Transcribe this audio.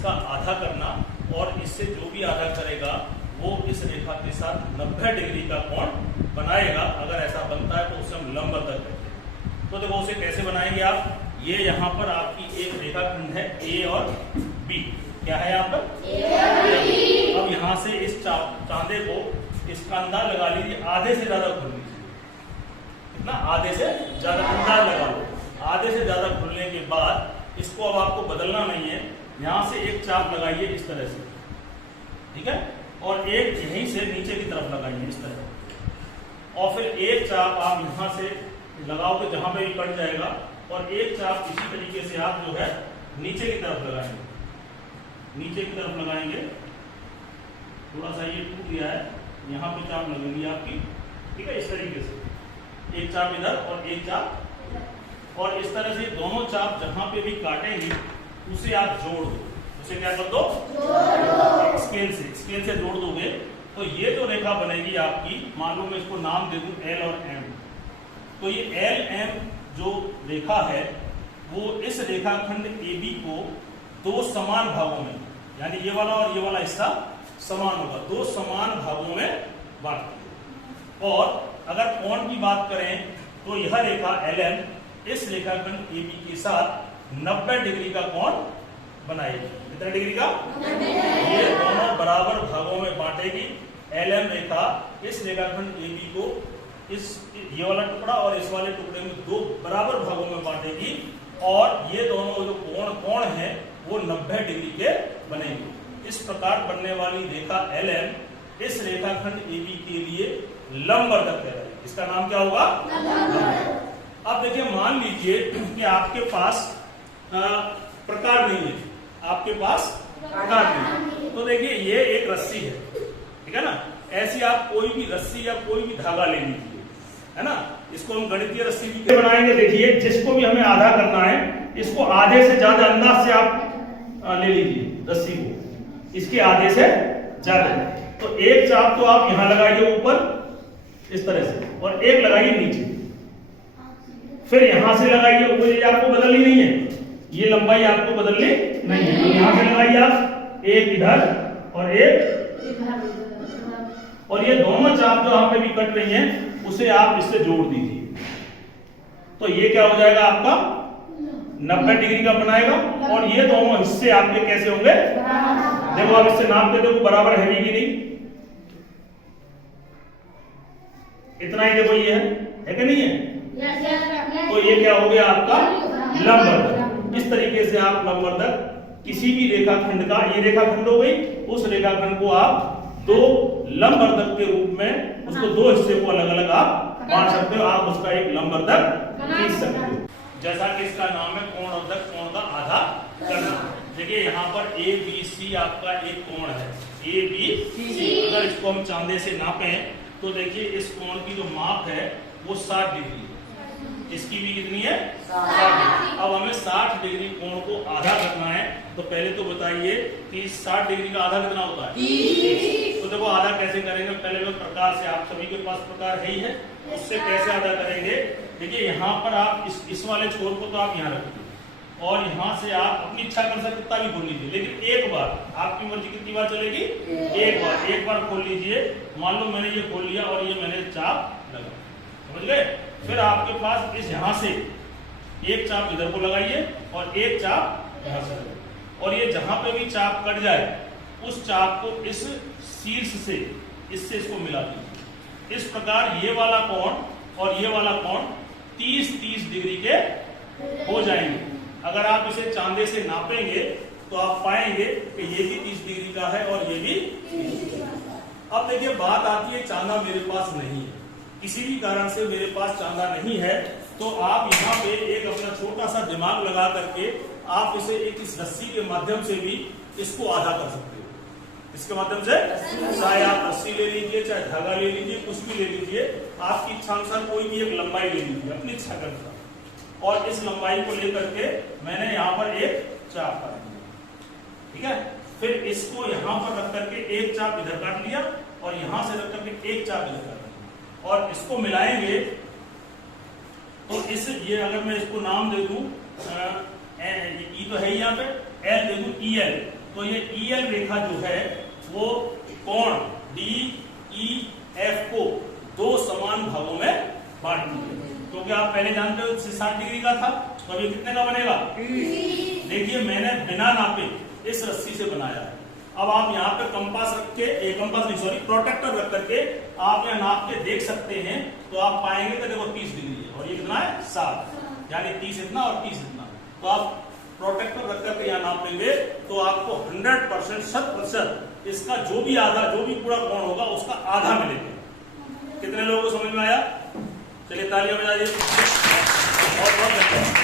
इसका आधा करना और इससे जो भी आधा करेगा वो इस रेखा के साथ 90 डिग्री का कोण बनाएगा। अगर ऐसा बनता है तो उसे हम लंबवत कहते हैं। तो देखो उसे कैसे बनाएंगे आप, ये यहाँ पर आपकी एक रेखाखंड है ए और बी। क्या है यहाँ पर ए। अब यहाँ से इस चांदे को इसका अंदाज लगा लीजिए, आधे से ज्यादा खोल लीजिए। कितना? आधे से ज्यादा अंदाज लगा लो। आधे से ज्यादा खुलने के बाद इसको अब आपको बदलना नहीं है, यहाँ से एक चाप लगाइए इस तरह से, ठीक है, और एक यहीं से नीचे की तरफ लगाइए इस तरह, और फिर एक चाप आप यहाँ से लगाओगे जहां पे भी कट जाएगा, और एक चाप इसी तरीके से आप जो है नीचे की तरफ लगाएंगे, नीचे की तरफ लगाएंगे। थोड़ा सा ये टूट गया है, यहाँ पे चाप लगेगी आपकी, ठीक है, इस तरीके से एक चाप इधर और एक चाप, और इस तरह से दोनों चाप जहां पे भी काटेंगे उसे आप जोड़ दो। उसे क्या कर दो? स्केल से जोड़ दोगे तो ये जो रेखा बनेगी आपकी, मान लो मैं इसको नाम दे दूं एल और एम, तो ये एल एम जो रेखा है वो इस रेखाखंड AB को दो समान भागों में, यानी ये वाला और ये वाला हिस्सा समान होगा, दो समान भागों में बांट। और अगर कोण की बात करें तो यह रेखा LM इस रेखाखंड AB के साथ 90 डिग्री का कोण बनाएगी। कितने डिग्री का? ये दोनों बराबर भागों में बांटेगी। LM रेखा इस रेखाखंड AB को इस ये वाला टुकड़ा और इस वाले टुकड़े में दो बराबर भागों में बांटेगी, और ये दोनों जो कोण है वो 90 डिग्री के बनेंगे। इस प्रकार बनने वाली रेखा LM इस रेखाखंड AB के लिए लंबवर्धक कहलाएगी। इसका नाम क्या होगा? अब देखिए, मान लीजिए कि आपके पास प्रकार नहीं है, आपके पास प्रकार नहीं है, तो देखिए ये एक रस्सी है, ठीक है ना, ऐसी आप कोई भी रस्सी या कोई भी धागा ले लीजिए, है ना, इसको हम गणितीय रस्सी भी बनाएंगे। देखिए, जिसको भी हमें आधा करना है, इसको आधे से ज्यादा अंदाज से आप ले लीजिए रस्सी को, इसके आधे से ज्यादा। तो एक चाप तो आप यहां लगाइए ऊपर इस तरह से, और एक लगाइए नीचे, फिर यहां से लगाइए ऊपर। ये आपको बदलनी नहीं है, ये लंबाई आपको बदलनी नहीं है, तो यहां से लगाइए आप एक इधर और एक इधर, और ये दोनों चाप जो यहाँ पे भी कट रही हैं उसे आप इससे जोड़ दीजिए। तो ये क्या हो जाएगा आपका? 90 डिग्री का बनाएगा। और ये दोनों हिस्से आपके कैसे होंगे? देखो आप इससे नाप के देखो बराबर है कि नहीं, इतना ही देखो ये है कि नहीं है? तो ये क्या हो गया आपका? लंबवर्धक। इस तरीके से आप लंबवर्धक किसी भी रेखाखंड का, ये रेखाखंड हो गई, उस रेखाखंड को आप दो लंबवर्धक के रूप में, उसको दो हिस्से को अलग अलग आप बांट सकते हो, आप उसका एक लंबवर्धक खींच सकते हो। जैसा कि इसका नाम है कोणवर्धक, कोण का आधा करना। देखिए यहाँ पर ABC आपका एक कोण है, ABC। अगर इसको हम चांदे से नापें तो देखिए इस कोण की जो माप है वो 60 डिग्री है, इसकी भी कितनी है? 60 डिग्री। अब हमें 60 डिग्री कोण को आधा करना है, तो पहले तो बताइए कि 60 डिग्री का आधा कितना होता है? 30। तो देखो आधा कैसे करेंगे, पहले मैं प्रकार से, आप सभी के पास प्रकार है ही है, उससे कैसे आधा करेंगे। देखिए यहाँ पर आप इस वाले छोर को तो आप यहाँ रखिए, और यहाँ से आप अपनी इच्छा कर सकते कितना भी खोल लीजिए, लेकिन एक बार, आपकी मर्जी कितनी बार चलेगी? एक बार खोल लीजिए। मान लो मैंने ये खोल लिया और ये मैंने चाप लगा, समझ गए? फिर आपके पास इस यहाँ से एक चाप इधर को लगाइए और एक चाप यहाँ से लगाइए, और ये जहां पे भी चाप कट जाए उस चाप को इस शीर्ष से इससे इसको मिला दीजिए। इस प्रकार ये वाला कोण और ये वाला कोण 30-30 डिग्री के हो जाएंगे। अगर आप इसे चांदे से नापेंगे तो आप पाएंगे कि ये भी 30 डिग्री का है और ये भी 30 डिग्री का। अब देखिए बात आती है, चांदा मेरे पास नहीं है, किसी भी कारण से मेरे पास चांदा नहीं है, तो आप यहाँ पे एक अपना छोटा सा दिमाग लगा करके आप इसे एक इस रस्सी के माध्यम से भी इसको आधा कर सकते हो। इसके माध्यम से चाहे आप रस्सी ले लीजिए, चाहे धागा ले लीजिए, कुछ भी ले लीजिए, आपकी इच्छा अनुसार कोई भी एक लंबाई ले लीजिए अपनी इच्छा के अनुसार, और इस लंबाई को लेकर के मैंने यहाँ पर एक चाप काट दिया, ठीक है। फिर इसको यहाँ पर रख करके एक चाप इधर काट लिया और यहाँ से रख करके एक चाप इधर काट लिया, और इसको मिलाएंगे तो इस ये अगर मैं इसको नाम दे दूं, ई तो है यहाँ पे, एल दे दूं EL, तो ये EL रेखा जो है वो कोण DEF को दो समान भागों में बांटती है। क्योंकि आप पहले जानते हो 60 डिग्री का था, तो अभी कितने का बनेगा? देखिए मैंने बिना नापे इस रस्सी से बनाया है। अब आप यहाँ पे कंपास रख के, प्रोटेक्टर रख करके आप यहाँ नाप के देख सकते हैं, तो आप पाएंगे कि देखो 30 डिग्री है और ये कितना है 60, यानी 30 इतना और 30 इतना। तो आप प्रोटेक्टर रख करके यहाँ नाप लेंगे तो आपको 100% 100% इसका जो भी पूरा कोण होगा उसका आधा मिलेगा। कितने लोगों को समझ में आया? चलिए तालियां बजाइए। बहुत बहुत धन्यवाद।